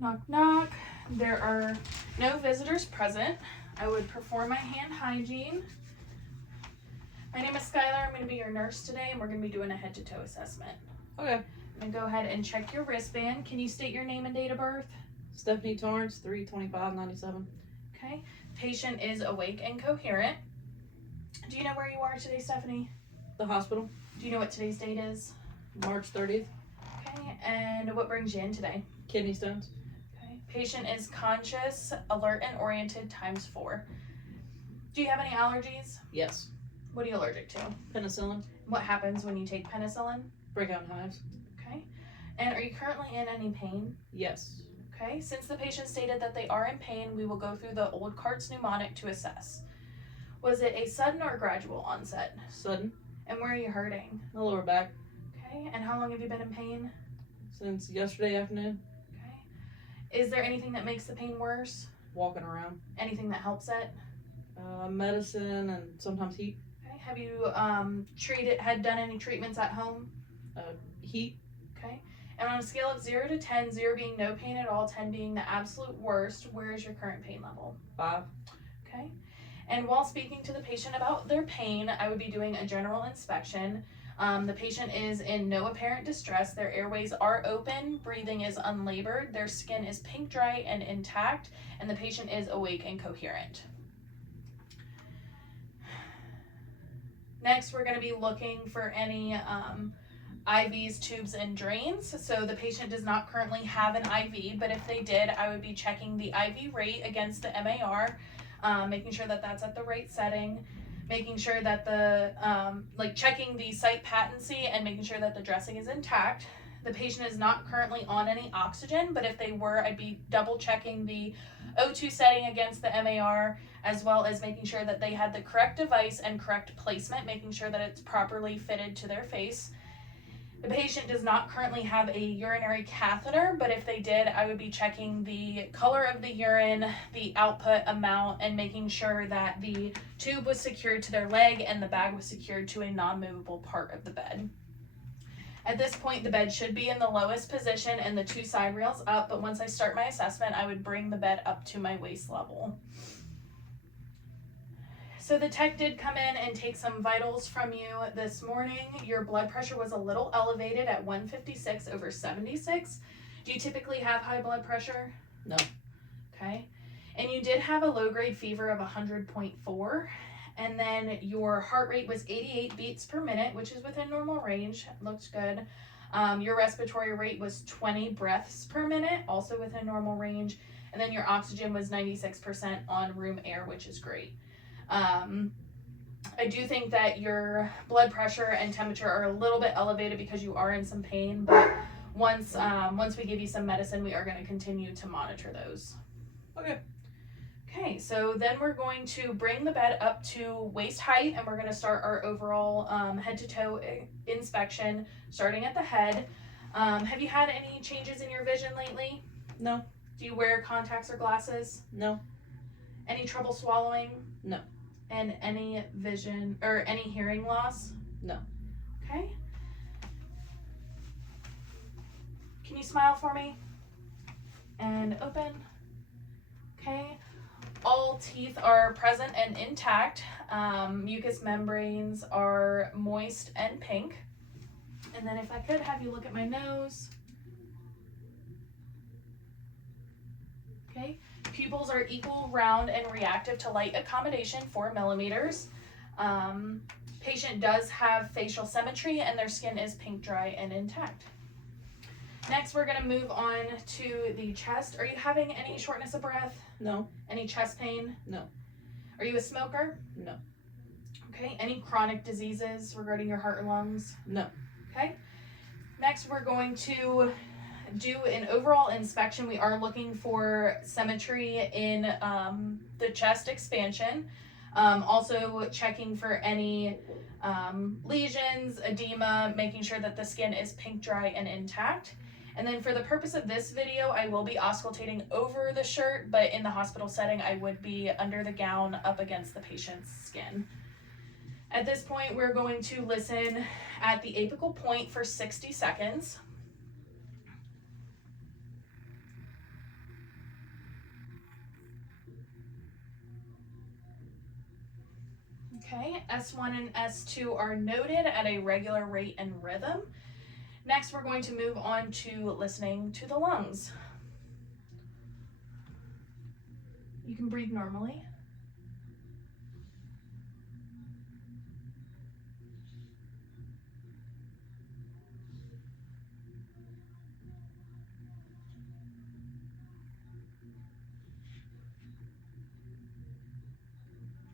Knock, knock. There are no visitors present. I would perform my hand hygiene. My name is Skylar. I'm going to be your nurse today, and we're going to be doing a head-to-toe assessment. Okay. I'm going to go ahead and check your wristband. Can you state your name and date of birth? Stephanie Torrance, 3/25/97. Okay. Patient is awake and coherent. Do you know where you are today, Stephanie? The hospital. Do you know what today's date is? March 30th. Okay. And what brings you in today? Kidney stones. Okay. Patient is conscious, alert, and oriented ×4. Do you have any allergies? Yes. What are you allergic to? Penicillin. What happens when you take penicillin? Breakout hives. Okay. And are you currently in any pain? Yes. Okay. Since the patient stated that they are in pain, we will go through the old carts mnemonic to assess. Was it a sudden or gradual onset? Sudden. And where are you hurting? My lower back. Okay. And how long have you been in pain? Since yesterday afternoon. Okay. Is there anything that makes the pain worse? Walking around. Anything that helps it? Medicine and sometimes heat. Okay. Have you done any treatments at home? Heat. Okay. And on a scale of 0 to 10, 0 being no pain at all, 10 being the absolute worst, where is your current pain level? 5. Okay. And while speaking to the patient about their pain, I would be doing a general inspection. The patient is in no apparent distress. Their airways are open, breathing is unlabored, their skin is pink, dry, and intact, and the patient is awake and coherent. Next, we're going to be looking for any IVs, tubes, and drains. So the patient does not currently have an IV, but if they did, I would be checking the IV rate against the MAR, making sure that that's at the right setting, making sure that checking the site patency and making sure that the dressing is intact. The patient is not currently on any oxygen, but if they were, I'd be double checking the O2 setting against the MAR, as well as making sure that they had the correct device and correct placement, making sure that it's properly fitted to their face. The patient does not currently have a urinary catheter, but if they did, I would be checking the color of the urine, the output amount, and making sure that the tube was secured to their leg and the bag was secured to a non-movable part of the bed. At this point, the bed should be in the lowest position and the 2 side rails up, but once I start my assessment, I would bring the bed up to my waist level. So the tech did come in and take some vitals from you this morning. Your blood pressure was a little elevated at 156/76. Do you typically have high blood pressure? No. Okay. And you did have a low-grade fever of 100.4. And then your heart rate was 88 beats per minute, which is within normal range. Looked good. Your respiratory rate was 20 breaths per minute, also within normal range. And then your oxygen was 96% on room air, which is great. I do think that your blood pressure and temperature are a little bit elevated because you are in some pain, but once we give you some medicine, we are going to continue to monitor those. Okay. Okay, so then we're going to bring the bed up to waist height, and we're going to start our overall head-to-toe inspection, starting at the head. Have you had any changes in your vision lately? No. Do you wear contacts or glasses? No. Any trouble swallowing? No. And any vision or any hearing loss? No. Okay. Can you smile for me? And open. Okay. All teeth are present and intact. Mucous membranes are moist and pink. And then if I could have you look at my nose. Okay. Pupils are equal, round, and reactive to light accommodation, 4 millimeters. Patient does have facial symmetry and their skin is pink, dry, and intact. Next, we're going to move on to the chest. Are you having any shortness of breath? No. Any chest pain? No. Are you a smoker? No. Okay. Any chronic diseases regarding your heart or lungs? No. Okay. Next, we're going to do an overall inspection. We are looking for symmetry in the chest expansion. Also checking for any lesions, edema, making sure that the skin is pink, dry, and intact. And then for the purpose of this video, I will be auscultating over the shirt, but in the hospital setting, I would be under the gown up against the patient's skin. At this point, we're going to listen at the apical point for 60 seconds. Okay, S1 and S2 are noted at a regular rate and rhythm. Next, we're going to move on to listening to the lungs. You can breathe normally.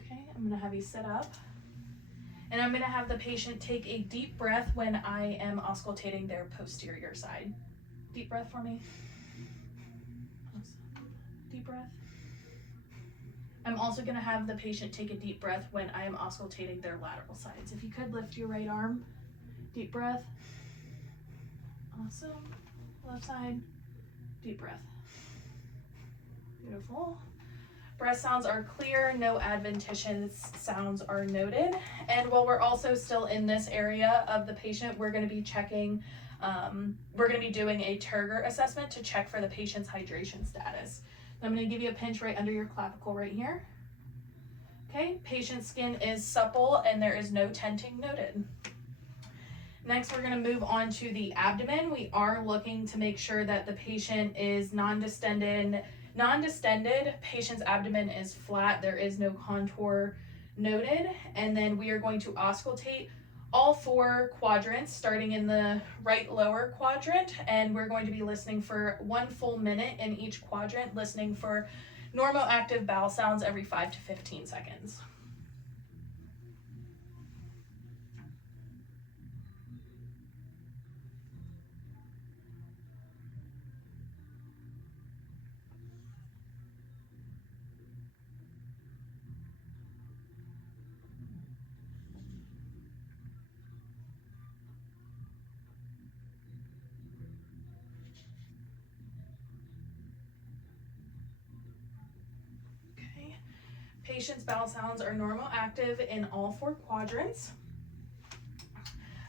Okay, I'm going to have you sit up. And I'm going to have the patient take a deep breath when I am auscultating their posterior side. Deep breath for me. Awesome. Deep breath. I'm also going to have the patient take a deep breath when I am auscultating their lateral sides. If you could lift your right arm. Deep breath. Awesome. Left side. Deep breath. Beautiful. Breath sounds are clear, no adventitious sounds are noted. And while we're also still in this area of the patient, we're going to be checking, we're going to be doing a Turgor assessment to check for the patient's hydration status. I'm going to give you a pinch right under your clavicle right here. Okay, patient's skin is supple and there is no tenting noted. Next, we're going to move on to the abdomen. We are looking to make sure that the patient is non-distended. Patient's abdomen is flat. There is no contour noted. And then we are going to auscultate all 4 quadrants, starting in the right lower quadrant. And we're going to be listening for 1 full minute in each quadrant, listening for normal active bowel sounds every 5 to 15 seconds. Patient's bowel sounds are normal active in all 4 quadrants.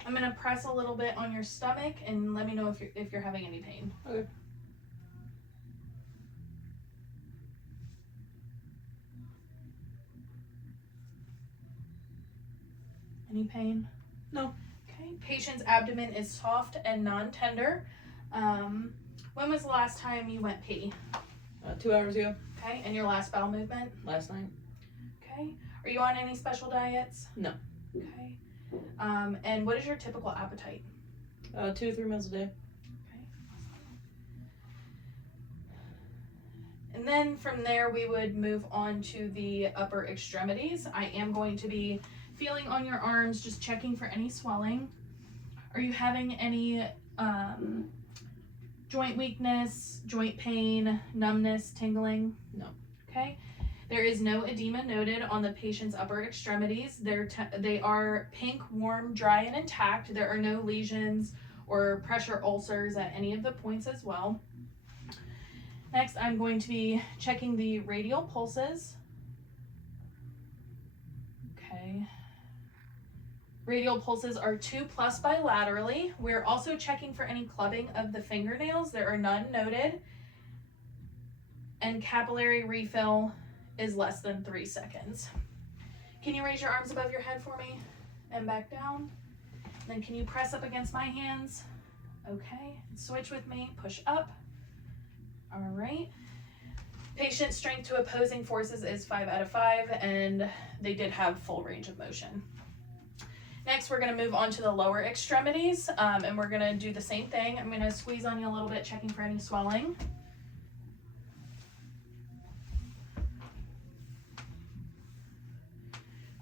I'm going to press a little bit on your stomach and let me know if you're having any pain. Okay. Any pain? No. Okay. Patient's abdomen is soft and non-tender. When was the last time you went pee? 2 hours ago. Okay. And your last bowel movement? Last night. Okay. Are you on any special diets? No. Okay. And what is your typical appetite? 2 or 3 meals a day. Okay. And then from there, we would move on to the upper extremities. I am going to be feeling on your arms, just checking for any swelling. Are you having any joint weakness, joint pain, numbness, tingling? No. Okay. There is no edema noted on the patient's upper extremities. They are pink, warm, dry, and intact. There are no lesions or pressure ulcers at any of the points as well. Next, I'm going to be checking the radial pulses. Okay. Radial pulses are 2+ bilaterally. We're also checking for any clubbing of the fingernails. There are none noted. And capillary refill is less than 3 seconds. Can you raise your arms above your head for me and back down? And then can you press up against my hands? Okay, switch with me, push up. All right. Patient strength to opposing forces is 5 out of 5, and they did have full range of motion. Next, we're going to move on to the lower extremities, and we're going to do the same thing. I'm going to squeeze on you a little bit, checking for any swelling.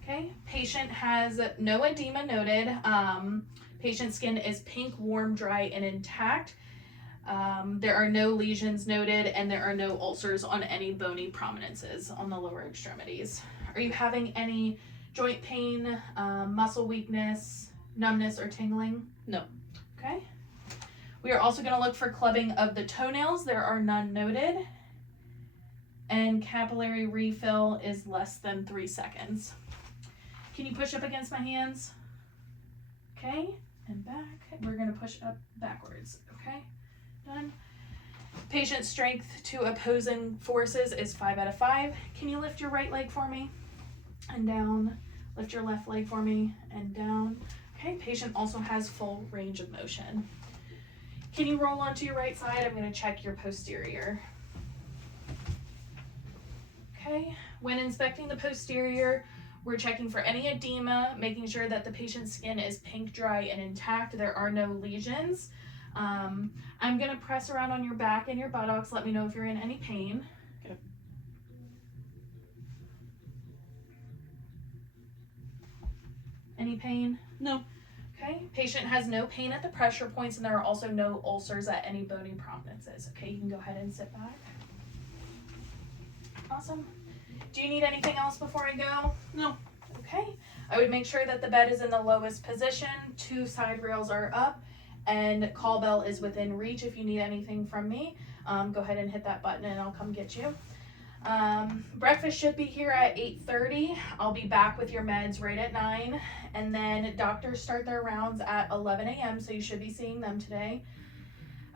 Okay, patient has no edema noted. Patient's skin is pink, warm, dry, and intact. There are no lesions noted, and there are no ulcers on any bony prominences on the lower extremities. Are you having any joint pain, muscle weakness, numbness, or tingling? No. Okay. We are also going to look for clubbing of the toenails. There are none noted. And capillary refill is less than 3 seconds. Can you push up against my hands? Okay, and back. We're going to push up backwards. Okay, done. Patient strength to opposing forces is 5 out of 5. Can you lift your right leg for me? And down, Lift your left leg for me and down. Okay, patient also has full range of motion. Can you roll onto your right side? I'm going to check your posterior. Okay, when inspecting the posterior, we're checking for any edema, making sure that the patient's skin is pink, dry, and intact. There are no lesions. I'm going to press around on your back and your buttocks. Let me know if you're in any pain. Okay. Any pain? No. Okay, patient has no pain at the pressure points, and there are also no ulcers at any bony prominences. Okay, you can go ahead and sit back. Awesome. Do you need anything else before I go? No. Okay, I would make sure that the bed is in the lowest position, 2 side rails are up, and call bell is within reach. If you need anything from me, go ahead and hit that button and I'll come get you. Breakfast should be here at 8:30. I'll be back with your meds right at 9, and then doctors start their rounds at 11 a.m. so you should be seeing them today.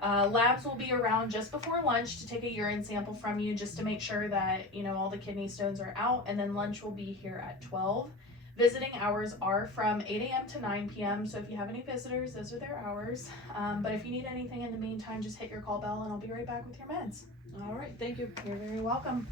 Labs will be around just before lunch to take a urine sample from you just to make sure that, you know, all the kidney stones are out, and then lunch will be here at 12. Visiting hours are from 8 a.m. to 9 p.m. So if you have any visitors, those are their hours. But if you need anything in the meantime, just hit your call bell and I'll be right back with your meds. All right. Thank you. You're very welcome.